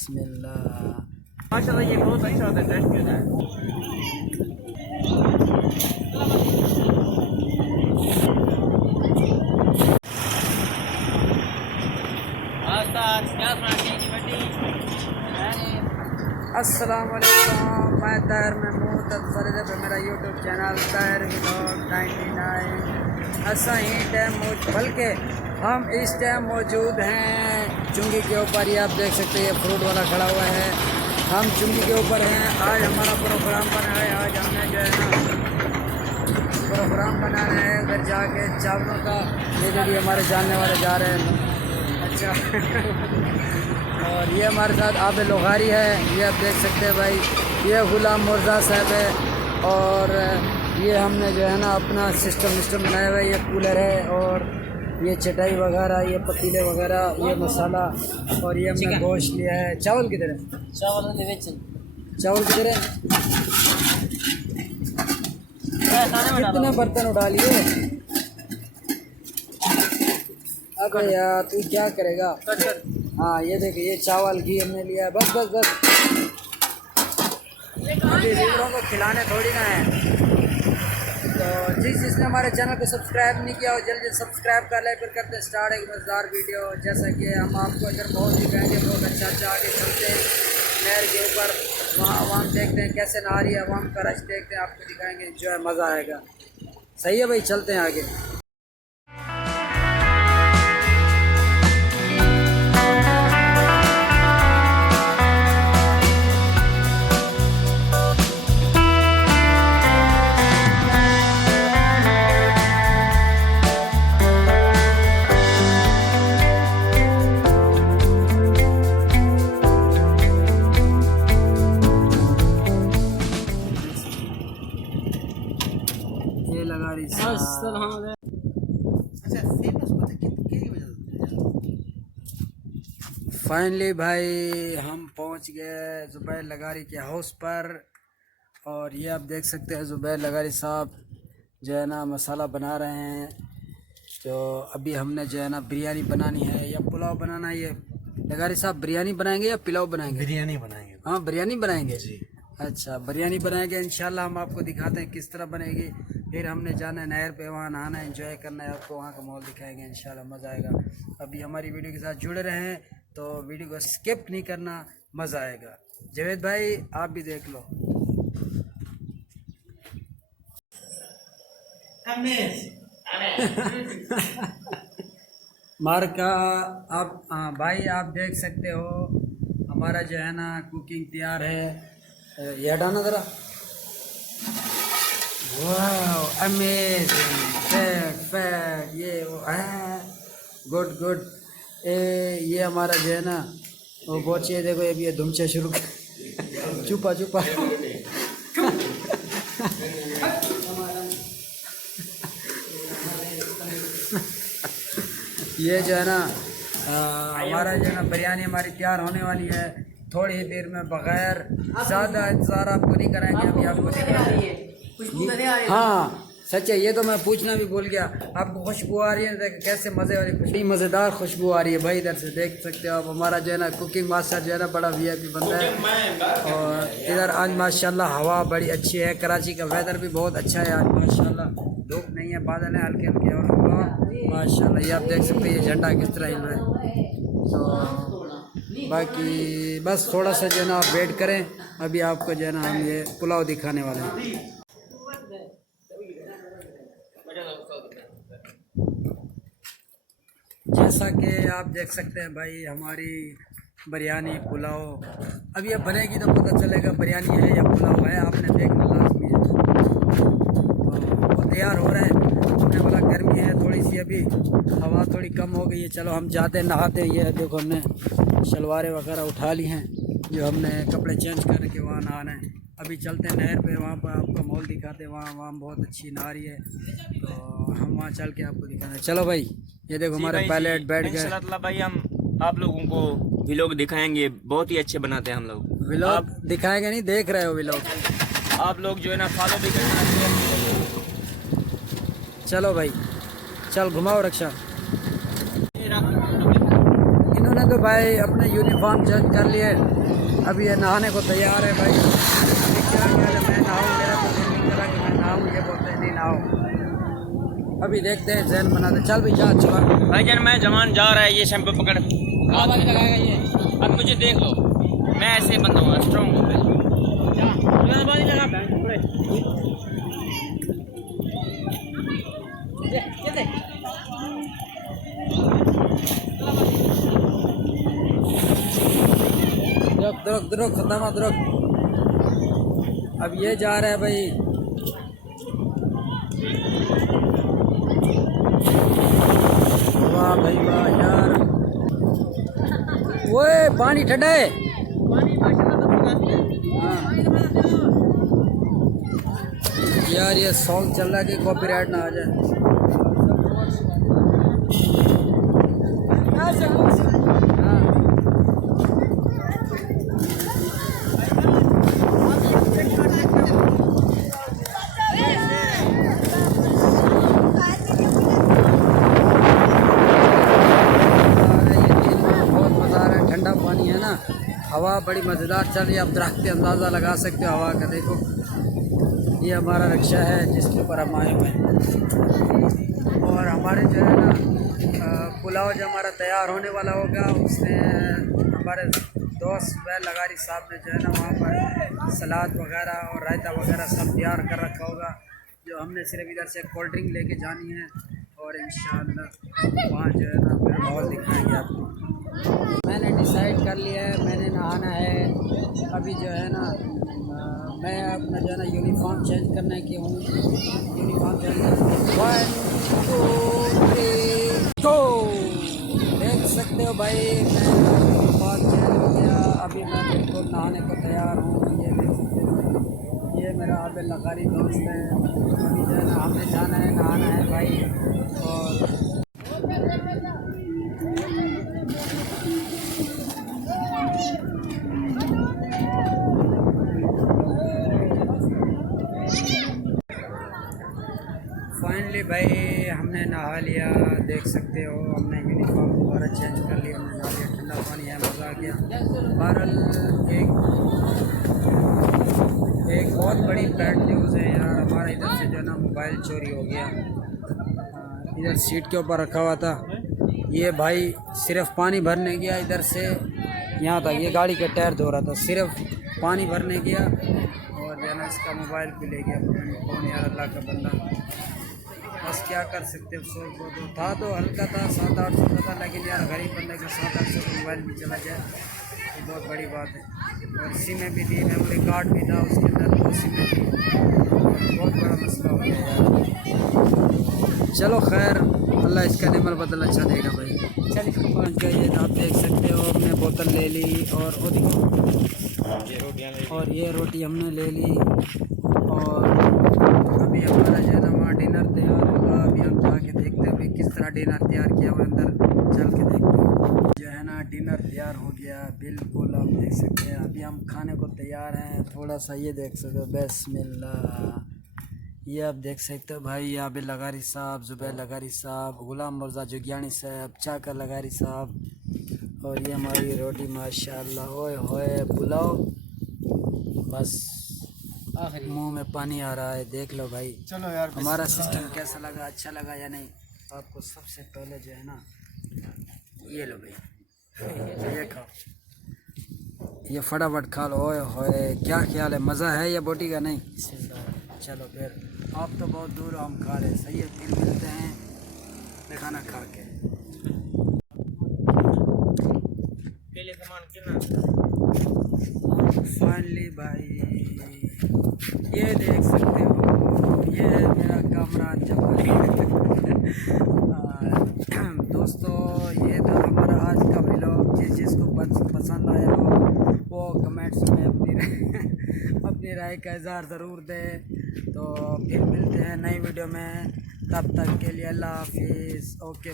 बिस्मिल्लाह। माशाल्लाह ये बहुत अच्छा होता है, टेस्ट होता है। अस्सलामुअलैकुम, मैं ताहिर महमूद फरीद पे मेरा यूट्यूब चैनल ताहिर व्लॉग 99। ऐसा ही टाइम बल्कि हम इस टाइम मौजूद हैं चुंगी के ऊपर। ये आप देख सकते हैं, ये फ्रूट वाला खड़ा हुआ है। हम चुंगी के ऊपर हैं। आज हमारा प्रोग्राम बना है। आज हमने जो है ना प्रोग्राम बनाना है उधर जाके चावलों का। ये देखिए हमारे जानने वाले जा रहे हैं। अच्छा और ये हमारे साथ आबिद लोहारी है। ये आप देख सकते हैं भाई, ये गुलाम मुर्जा साहब है। और ये हमने जो है ना अपना सिस्टम बनाया हुआ है। ये कूलर है और ये चटाई वगैरह, ये पतीले वगैरह, ये मसाला, और ये हमने गोश्त लिया है। चावल किधर है? चावल किधर है? कितने बर्तन उठा लिए? अबे यार तू क्या करेगा? हाँ ये देखिए, ये चावल घी हमने लिया है। बस बस बस, अभी व्यूअरों को खिलाने थोड़ी ना है। तो जिसने हमारे चैनल को सब्सक्राइब नहीं किया हो जल्दी सब्सक्राइब कर ले। फिर करते स्टार्ट एक मज़ेदार वीडियो। जैसा कि हम आपको इधर बहुत दिखाएंगे, बहुत अच्छा आगे चलते हैं नहर के ऊपर। वहाँ आवाम देखते हैं कैसे नहा रही है, आवाम का रश देखते हैं, आपको दिखाएंगे, जो है मज़ा आएगा। सही है भाई, चलते हैं आगे। फाइनली भाई हम पहुंच गए ज़ुबैर लगारी के हाउस पर। और ये आप देख सकते हैं ज़ुबैर लगारी साहब जो है ना मसाला बना रहे हैं। तो अभी हमने जो है ना बिरयानी बनानी है या पुलाव बनाना है। ये लगारी साहब बिरयानी बनाएंगे या पुलाव बनाएंगे? बिरयानी बनाएंगे। हाँ बिरयानी बनाएंगे जी। अच्छा बिरयानी बनाएंगे इंशाल्लाह। हम आपको दिखाते हैं किस तरह बनेगी। फिर हमने जाना है नहर पे, वहाँ नहाना है, एंजॉय करना है। आपको वहाँ का माहौल दिखाएंगे इंशाल्लाह, मज़ा आएगा। अभी हमारी वीडियो के साथ जुड़े रहें तो वीडियो को स्किप नहीं करना, मज़ा आएगा। जावेद भाई आप भी देख लो। मार्का आप भाई आप देख सकते हो हमारा जो है ना कुकिंग तैयार है। ये हटाना ज़रा। वाह अमेजिंग, ये गुड गुड। ये हमारा जो है ना वो बहुत ये देखो, ये धुमचे शुरू चुपा चुपा ये जो है ना हमारा जो है ना बिरयानी हमारी तैयार होने वाली है थोड़ी ही देर में। बगैर ज़्यादा इंतज़ार आपको नहीं कराएंगे, अभी आपको दिखाएंगे। हाँ सच है, ये तो मैं पूछना भी भूल गया। आपको खुशबू आ रही है? कैसे मज़े वाली खुशबू, मज़ेदार खुशबू आ रही है भाई। इधर से देख सकते हो आप। हमारा जो है ना कुकिंग मास्टर जो है ना बड़ा वीआईपी बंदा है। और इधर आज माशाल्लाह हवा बड़ी अच्छी है। कराची का वेदर भी बहुत अच्छा है आज माशाल्लाह। धूप नहीं है, बादल है हल्के हल्के और माशाल्लाह। ये आप देख सकते हैं ये झंडा किस तरह हिल रहा है। तो बाकी बस थोड़ा सा जो है ना आप वेट करें। अभी आपको जो है ना हम ये पुलाव दिखाने वाले हैं। जैसा कि आप देख सकते हैं भाई हमारी बिरयानी पुलाव अभी अब बनेगी तो पता चलेगा बिरयानी है या पुलाव है। आपने देखना लाजमी है। तो तैयार हो रहा है। अपने वाला गर्मी है थोड़ी सी, अभी हवा थोड़ी कम हो गई है। चलो हम जाते हैं नहाते हैं। ये देखो हमने शलवारें वगैरह उठा ली हैं, जो हमने कपड़े चेंज करके वहाँ नहाना है। अभी चलते हैं नहर पे, वहाँ पर आपको माहौल दिखाते हैं। वहाँ बहुत अच्छी नहा रही है, तो हम वहाँ चल के आपको दिखाना है। चलो भाई ये देखो हमारे पायलट बैठ गए। इंशाल्लाह भाई हम आप लोगों को व्लॉग दिखाएंगे, बहुत ही अच्छे बनाते हैं हम लोग। व्लॉग दिखाएंगे नहीं, देख रहे हो व्लॉग आप लोग जो है ना फॉलो भी करना। चलो भाई चल घुमाओ रक्षा। इन्होंने तो भाई अपने यूनिफॉर्म चेंज कर लिए, अभी ये नहाने को तैयार है भाई। अभी क्या ख्याल है, मैं नहाऊँ, मेरा तो दिल नहीं करा कि मैं नहाऊँ, ये बोलते हैं नहीं नहाओ। अभी देखते हैं जैन बनाते, चल भाई जा चला। भाईजान मैं जवान जा रहा है, ये शैम्पू पकड़ आप आगे लगाएगा ये, अब मुझे देख लो, मैं ऐसे बंदा हूँ, स्ट्रॉन्ग हूँ मैं। द्रुक खत्म द्रुक। अब ये जा रहा है भाई, वाह भाई वाह यार, वो पानी ठंडा है। हाँ। यार ये सॉन्ग चल रहा है कि कॉपीराइट ना आ जाए। हवा बड़ी मज़ेदार चल रही है, आप दरख्त के अंदाज़ा लगा सकते हो हवा का। देखो ये हमारा रिक्शा है जिसके ऊपर हम आए हुए हैं, और हमारे जो है ना पुलाव जो हमारा तैयार होने वाला होगा, उसने हमारे दोस्त बैल लगारी साहब ने जो है ना वहाँ पर सलाद वगैरह और रायता वगैरह सब तैयार कर रखा होगा, जो हमने सिर्फ इधर से कोल्ड ड्रिंक लेके जानी है, और इंशाअल्लाह वहाँ जो है ना फिर माहौल दिखाएंगे आपको। मैंने डिसाइड कर लिया है, मैंने नहाना है। अभी जो है ना मैं अपना जो है ना यूनिफॉर्म चेंज करने की हूँ, यूनिफॉर्म चेंज करने 1 2 3 गो। देख सकते हो भाई मैं यूनिफॉर्म चेंज हो गया, अभी मैं बिल्कुल नहाने को तैयार हूँ। ये देख सकते हो, ये मेरा आबिल लगारी दोस्त है। अभी जो है ना हमें जाना है, नहाना है भाई। और फाइनली भाई हमने नहा लिया, देख सकते हो हमने यूनिफॉर्म दोबारा चेंज कर लिया, हमने नहा लिया, ठंडा पानी है, मज़ा आ गया। बहरहाल एक बहुत बड़ी बैड न्यूज़ है यार, हमारा इधर से जो ना मोबाइल चोरी हो गया। इधर सीट के ऊपर रखा हुआ था, ये भाई सिर्फ पानी भरने गया इधर से यहाँ तक, ये गाड़ी के टायर धो रहा था, सिर्फ पानी भरने गया और जो ना इसका मोबाइल भी ले गया। पता नहीं कौन यार, अल्लाह का बंदा, बस क्या कर सकते हो। अफसोस बहुत था, तो हल्का था, 700-800 का था, लेकिन यार गरीब बंदे का 700-800 का मोबाइल भी चला जाए ये बहुत बड़ी बात है। और सिमें भी थी, मेमोरी कार्ड भी था उसके अंदर, 2 सिमें थी, बहुत बड़ा मसला हो गया यार। चलो खैर, अल्लाह इसका निमल बदल अच्छा देगा भाई। चलिए पहुँच गए, ये आप देख सकते हो, हमने बोतल ले ली और वो देखो, और ये रोटी हमने ले ली, और अभी हमारा जो है ना वहाँ डिनर तैयार होगा। अभी हम जाके देखते हैं भाई किस तरह डिनर तैयार किया हुआ, अंदर चल के देखते हैं। जो है ना डिनर तैयार हो गया बिल्कुल, आप देख सकते हैं। अभी हम खाने को तैयार हैं, थोड़ा सा ये देख सकते हो, बिस्मिल्लाह, ये आप देख सकते हो भाई, यहाँ पे लगारी साहब, जुबैर लगारी साहब, गुलाम मुर्जा जुगियानी साहब, चाकर लगारी साहब, और ये हमारी रोटी माशाल्लाह, ओए होए पुलाव, बस मुंह में पानी आ रहा है। देख लो भाई, चलो यार हमारा सिस्टम कैसा लगा, अच्छा लगा या नहीं। आपको सबसे पहले जो है ना ये लो भाई, ये खाओ, ये फटाफट खा लो। ओए होए क्या ख्याल है, मज़ा है या बोटी का? नहीं, चलो फिर, आप तो बहुत दूर हो, हम खा रहे, सही है, फिर मिलते हैं खाना खा के। फाइनली भाई ये देख सकते हो, ये है मेरा कमरा जबल। दोस्तों ये था हमारा आज का व्लॉग, जिसको पसंद आया हो वो कमेंट्स में अपनी राय का इज़हार ज़रूर दें। तो फिर मिलते हैं नई वीडियो में, तब तक के लिए अल्लाह हाफिज़, ओके।